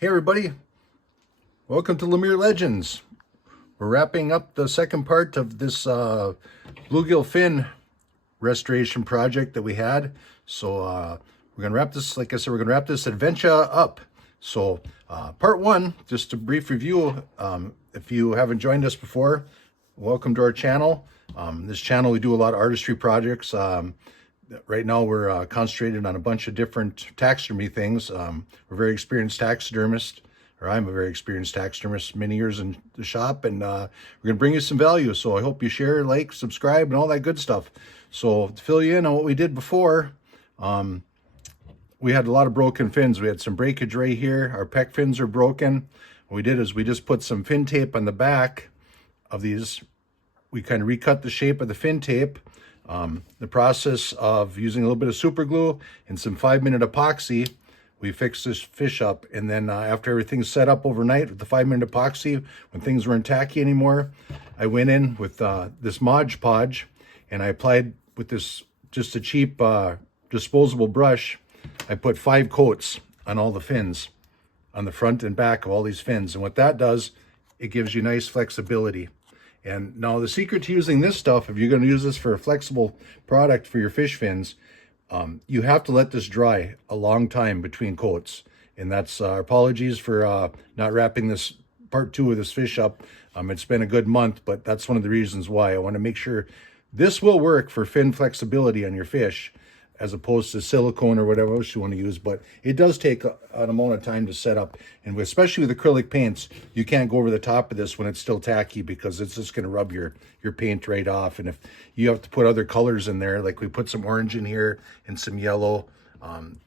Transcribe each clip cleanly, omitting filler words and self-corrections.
Hey everybody, welcome to Lemire Legends. We're wrapping up the second part of this bluegill fin restoration project that we had. So we're gonna wrap this, like I said, we're gonna wrap this adventure up. So part one, just a brief review. If you haven't joined us before, welcome to our channel. This channel, we do a lot of artistry projects. Right now we're concentrated on a bunch of different taxidermy things. We're very experienced taxidermists, or I'm a very experienced taxidermist, many years in the shop, and we're going to bring you some value. So I hope you share, like, subscribe, and all that good stuff. So to fill you in on what we did before, we had a lot of broken fins. We had some breakage right here. Our pec fins are broken. What we did is we just put some fin tape on the back of these. We kind of recut the shape of the fin tape. The process of using a little bit of super glue and some 5-minute epoxy, we fixed this fish up. And then after everything's set up overnight with the 5-minute epoxy, when things weren't tacky anymore, I went in with this Mod Podge, and I applied with this, just a cheap disposable brush. I put 5 coats on all the fins, on the front and back of all these fins. And what that does, it gives you nice flexibility. And now the secret to using this stuff, if you're going to use this for a flexible product for your fish fins, you have to let this dry a long time between coats. And that's apologies for not wrapping this part 2 of this fish up. It's been a good month, but that's one of the reasons why. I want to make sure this will work for fin flexibility on your fish, as opposed to silicone or whatever else you want to use. But it does take an amount of time to set up. And especially with acrylic paints, you can't go over the top of this when it's still tacky, because it's just going to rub your paint right off. And if you have to put other colors in there, like we put some orange in here and some yellow,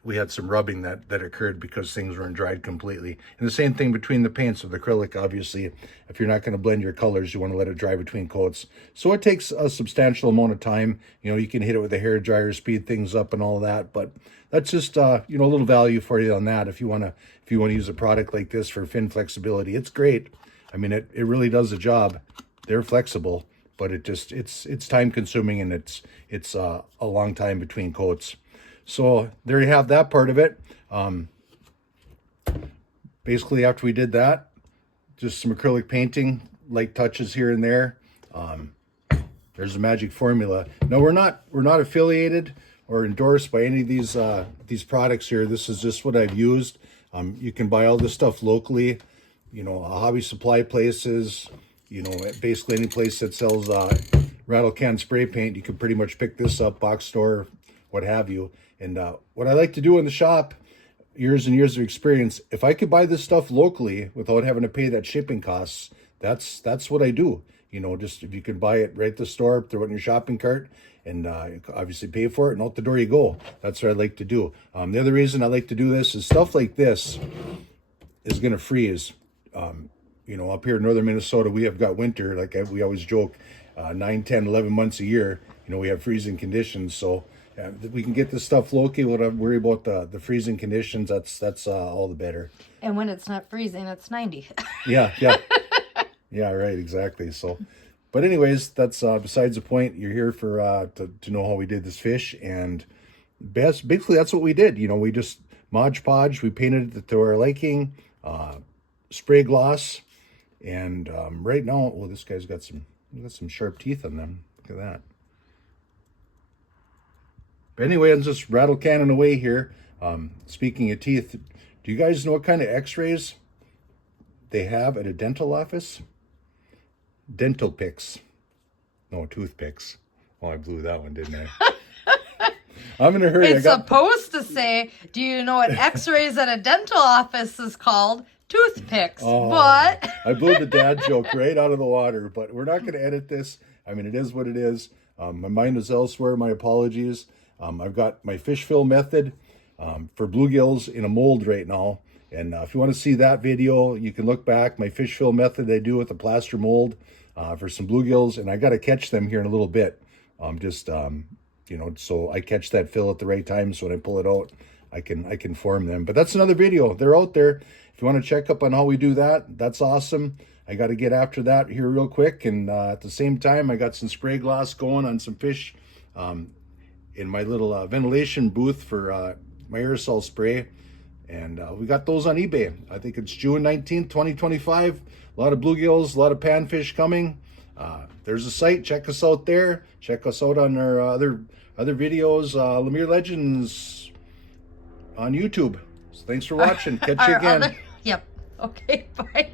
we had some rubbing that occurred because things weren't dried completely. And the same thing between the paints with acrylic. Obviously, if you're not going to blend your colors, you want to let it dry between coats. So it takes a substantial amount of time. You know, you can hit it with a hair dryer, speed things up and all that, but that's just you know, a little value for you on that. If you want to use a product like this for fin flexibility, it's great. I mean, it really does the job. They're flexible, but it's time consuming, and it's a long time between coats. So there you have that part of it. Basically, after we did that, just some acrylic painting, light touches here and there. There's a magic formula. No, we're not affiliated or endorsed by any of these products here. This is just what I've used. You can buy all this stuff locally, you know, hobby supply places, you know, basically any place that sells rattle can spray paint. You can pretty much pick this up, box store, what have you. And what I like to do in the shop, years and years of experience, if I could buy this stuff locally without having to pay that shipping costs, that's what I do. You know, just if you can buy it right at the store, throw it in your shopping cart, and obviously pay for it, and out the door you go. That's what I like to do. The other reason I like to do this is stuff like this is going to freeze. You know, up here in northern Minnesota, we have got winter, like we always joke, 9, 10, 11 months a year. You know, we have freezing conditions, so we can get this stuff locally. We don't worry about the freezing conditions. That's all the better. And when it's not freezing, it's 90. Yeah. Yeah, right, exactly. So, but anyways, that's besides the point. You're here for to know how we did this fish, and basically that's what we did. You know, we just Mod Podge, we painted it to our liking, spray gloss, and right now, well, this guy's got some sharp teeth on them. Look at that. But anyway, I'm just rattle cannon away here. Speaking of teeth, do you guys know what kind of x-rays they have at a dental office? Dental picks. No, toothpicks. Oh, I blew that one, didn't I? I'm in a hurry. It's supposed to say, do you know what x-rays at a dental office is called? Toothpicks. Oh, but I blew the dad joke right out of the water, but we're not going to edit this. I mean, it is what it is. My mind is elsewhere. My apologies. I've got my fish fill method for bluegills in a mold right now. And if you want to see that video, you can look back. My fish fill method I do with a plaster mold for some bluegills. And I got to catch them here in a little bit. You know, so I catch that fill at the right time. So when I pull it out, I can form them. But that's another video. They're out there. If you want to check up on how we do that, that's awesome. I got to get after that here real quick. And at the same time, I got some spray gloss going on some fish in my little ventilation booth for my aerosol spray. And we got those on eBay. I think it's June 19th, 2025. A lot of bluegills, a lot of panfish coming. There's a site. Check us out there. Check us out on our other videos. Lemire Legends on YouTube. So thanks for watching. Catch you again. Yep. Okay, bye.